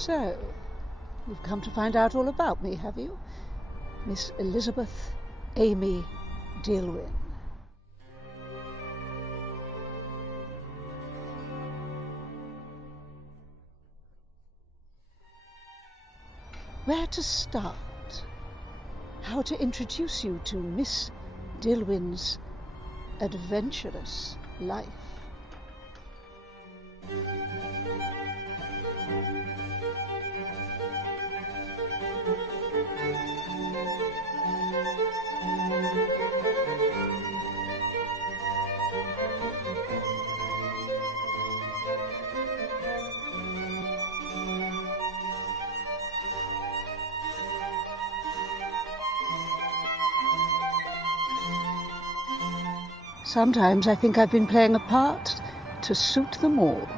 So, you've come to find out all about me, have you? Miss Elizabeth Amy Dillwyn. Where to start? How to introduce you to Miss Dillwyn's adventurous life? Sometimes I think I've been playing a part to suit them all.